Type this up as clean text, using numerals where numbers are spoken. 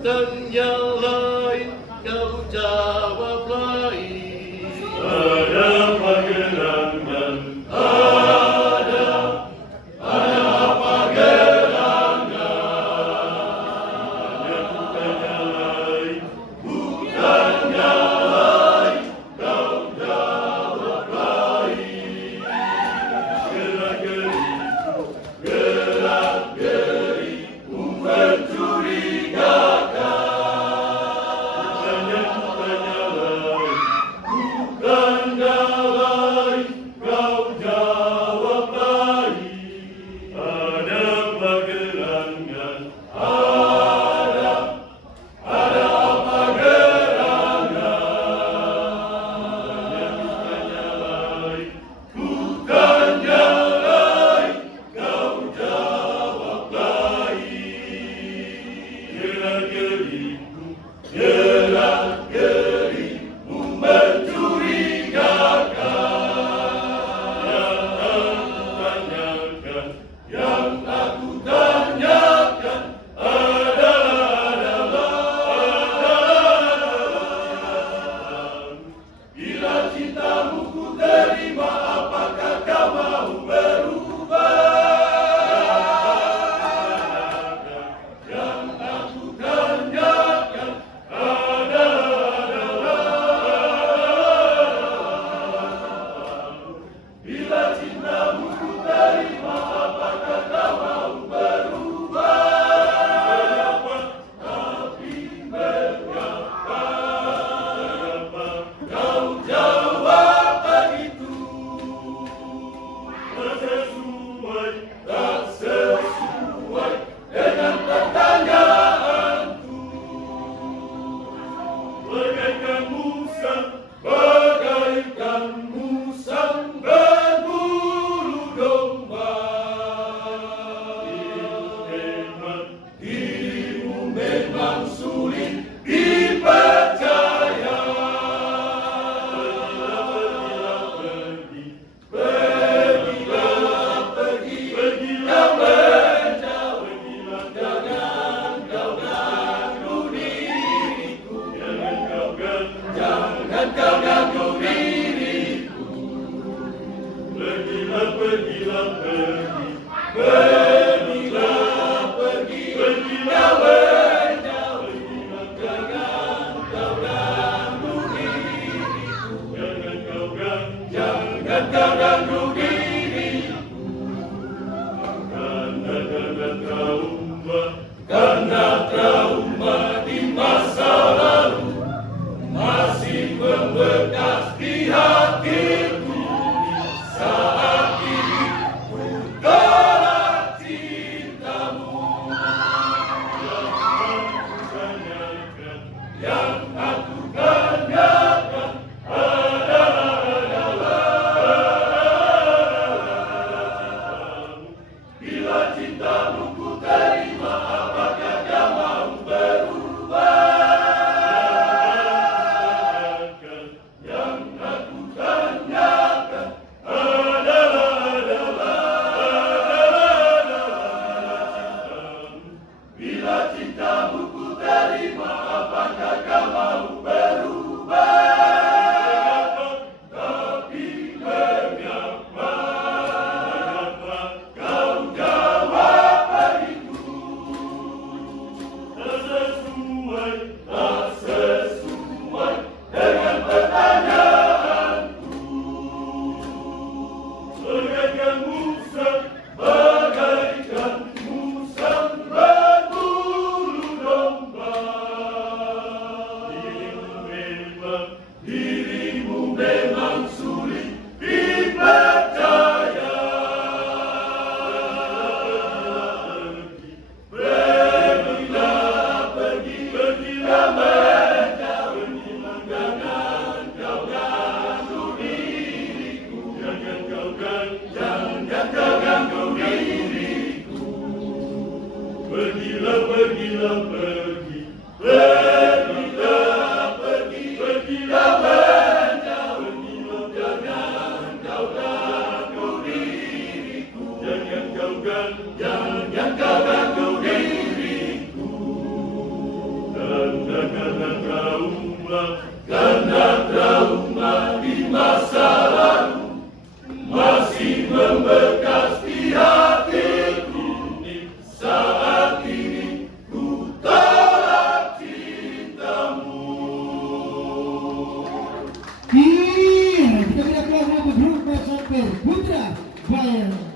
dan yang lain kau jawab lain. Ada panggilangan, ada apa gerangan? Hanya bukannya lain, bukannya lain, kau jawab lain. Gerak-geriku mencurigakan. Bukannya lain, bukannya lain, kau jawab lain. Ada panggilangan, ada apa gerangan? Hanya bukannya lain, kau jawab lain. Gerak-geriku mencurigakan. Yang aku tanyakan adalah bila cintamu ku terima, apakah kau mau berubah? Yang aku tanyakan adalah bila cintamu ku terima, apakah kau mau berubah? Tapi mengapa kau jawab begitu? Tak sesuai dengan pertanyaanku. Bagaikan musang berbulu domba. Dirimu memang sulit dipercaya. Pergilah menjauh. Jangan kau ganggu diriku. Jangan kau ganggu diriku. Pergilah pergi. Pergilah menjauh. Jangan kau ganggu diriku. Jangan kau ganggu diriku. Karena trauma di masa lalu masih membekas di hatiku. Saat ini ku tolak cintamu. Yang aku tanyakan adalah bila cintamu ku terima, apakah kau mau berubah? Yang aku tanyakan adalah bila cintamu ku terima, apakah kau mau berubah? Tapi mengapa kau jawab begitu? Tak sesuai dengan pertanyaanku. Bagaikan musang berbulu domba. Dirimu memang sulit dipercaya. Pergilah menjauh. Jangan kau ganggu diriku. Jangan kau ganggu diriku. Pergilah pergi. Pergilah menjauh. Jangan kau ganggu diriku. Jangan kau ganggu diriku. karena trauma di masa lalu masih membekas di hatiku. Saat ini ku tolak cintamu. Iya, kita tidak keluar grup SMP Putra Bayern.